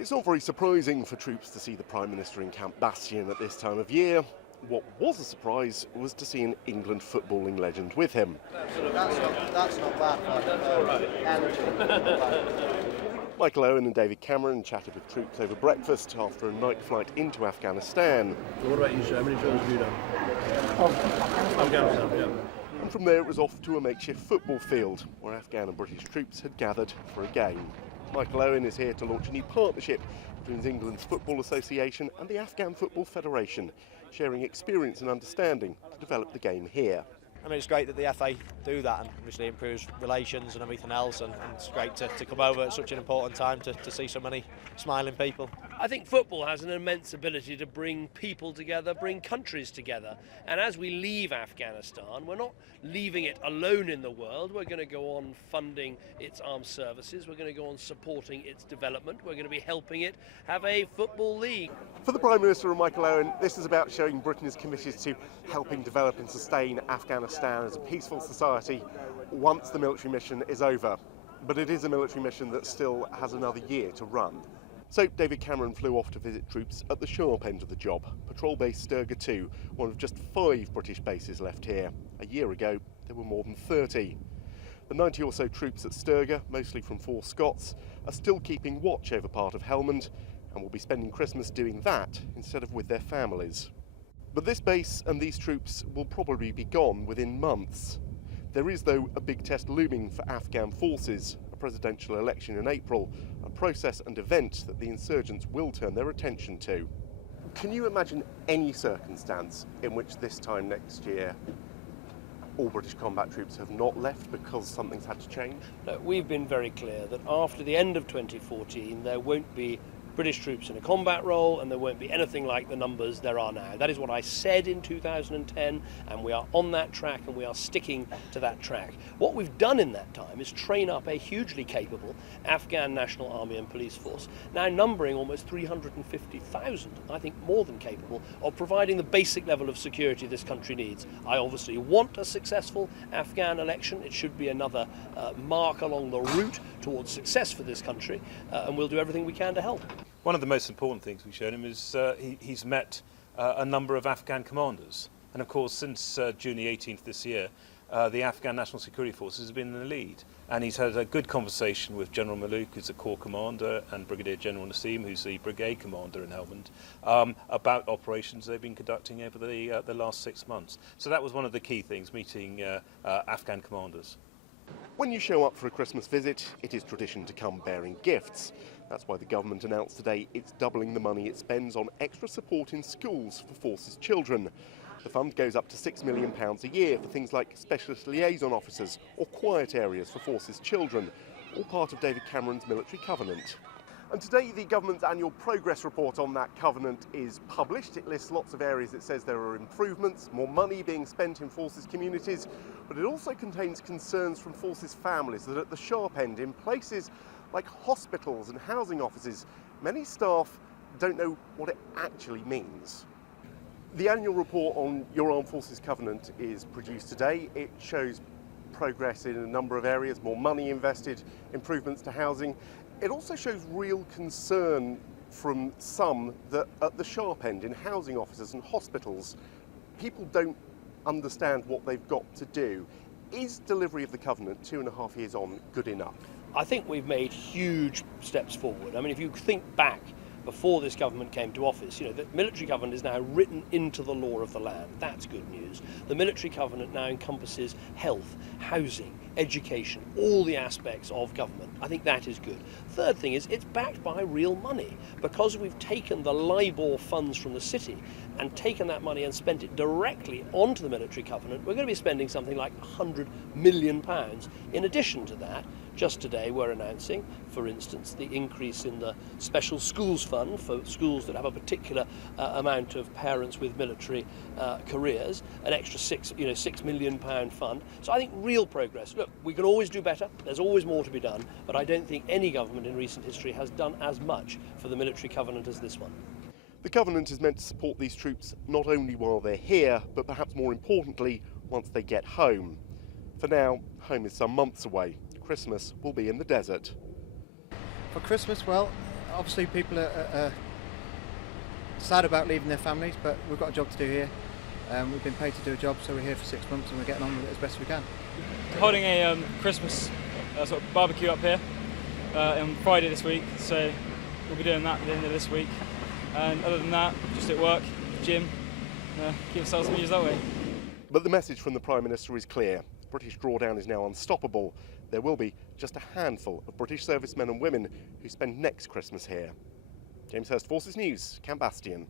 It's not very surprising for troops to see the Prime Minister in Camp Bastion at this time of year. What was a surprise was to see an England footballing legend with him. That's not bad. Michael Owen and David Cameron chatted with troops over breakfast after a night flight into Afghanistan. What about you, sir? How many films have you done? Afghanistan, yeah. And from there it was off to a makeshift football field where Afghan and British troops had gathered for a game. Michael Owen is here to launch a new partnership between England's Football Association and the Afghan Football Federation, sharing experience and understanding to develop the game here. I mean, it's great that the FA do that, and obviously improves relations and everything else, and it's great to come over at such an important time to see so many smiling people. I think football has an immense ability to bring people together, bring countries together, and as we leave Afghanistan, we're not leaving it alone in the world. We're going to go on funding its armed services, we're going to go on supporting its development, we're going to be helping it have a football league. For the Prime Minister and Michael Owen, this is about showing Britain is committed to helping develop and sustain Afghanistan as a peaceful society once the military mission is over. But it is a military mission that still has another year to run. So David Cameron flew off to visit troops at the sharp end of the job, Patrol Base Sturga 2, one of just 5 British bases left here. A year ago, there were more than 30. The 90 or so troops at Sturga, mostly from 4 Scots, are still keeping watch over part of Helmand and will be spending Christmas doing that instead of with their families. But this base and these troops will probably be gone within months. There is, though, a big test looming for Afghan forces, a presidential election in April, a process and event that the insurgents will turn their attention to. Can you imagine any circumstance in which this time next year all British combat troops have not left because something's had to change? Look, we've been very clear that after the end of 2014 there won't be British troops in a combat role, and there won't be anything like the numbers there are now. That is what I said in 2010, and we are on that track, and we are sticking to that track. What we've done in that time is train up a hugely capable Afghan National Army and Police Force, now numbering almost 350,000, I think more than capable of providing the basic level of security this country needs. I obviously want a successful Afghan election. It should be another mark along the route towards success for this country, and we'll do everything we can to help. One of the most important things we've shown him is he's met a number of Afghan commanders. And of course, since June the 18th this year, the Afghan National Security Forces have been in the lead. And he's had a good conversation with General Malouk, who's the Corps Commander, and Brigadier General Nassim, who's the Brigade Commander in Helmand, about operations they've been conducting over the last 6 months. So that was one of the key things, meeting Afghan commanders. When you show up for a Christmas visit, it is tradition to come bearing gifts. That's why the government announced today it's doubling the money it spends on extra support in schools for forces children. The fund goes up to £6 million a year for things like specialist liaison officers or quiet areas for forces children, all part of David Cameron's military covenant. And today the government's annual progress report on that covenant is published. It lists lots of areas it says there are improvements, more money being spent in forces communities, but it also contains concerns from forces families that at the sharp end, in places like hospitals and housing offices, many staff don't know what it actually means. The annual report on your Armed Forces Covenant is produced today. It shows progress in a number of areas, more money invested, improvements to housing. It also shows real concern from some that at the sharp end, in housing offices and hospitals, people don't understand what they've got to do. Is delivery of the Covenant 2.5 years on good enough? I think we've made huge steps forward. I mean, if you think back before this government came to office, the military covenant is now written into the law of the land. That's good news. The military covenant now encompasses health, housing, education, all the aspects of government. I think that is good. Third thing is it's backed by real money. Because we've taken the LIBOR funds from the city and taken that money and spent it directly onto the military covenant, we're going to be spending something like £100 million. In addition to that, just today we're announcing, for instance, the increase in the special schools fund for schools that have a particular amount of parents with military careers, an extra £6 million fund. So I think real progress. Look, we can always do better, there's always more to be done, but I don't think any government in recent history has done as much for the military covenant as this one. The Covenant is meant to support these troops not only while they're here, but perhaps more importantly, once they get home. For now, home is some months away. Christmas will be in the desert. For Christmas, well, Obviously people are sad about leaving their families, but we've got a job to do here. We've been paid to do a job, so we're here for 6 months and we're getting on with it as best we can. Holding a Christmas sort of barbecue up here on Friday this week, so we'll be doing that at the end of this week. And other than that, just at work, gym, keep ourselves amused that way. But the message from the Prime Minister is clear. British drawdown is now unstoppable. There will be just a handful of British servicemen and women who spend next Christmas here. James Hirst, Forces News, Camp Bastion.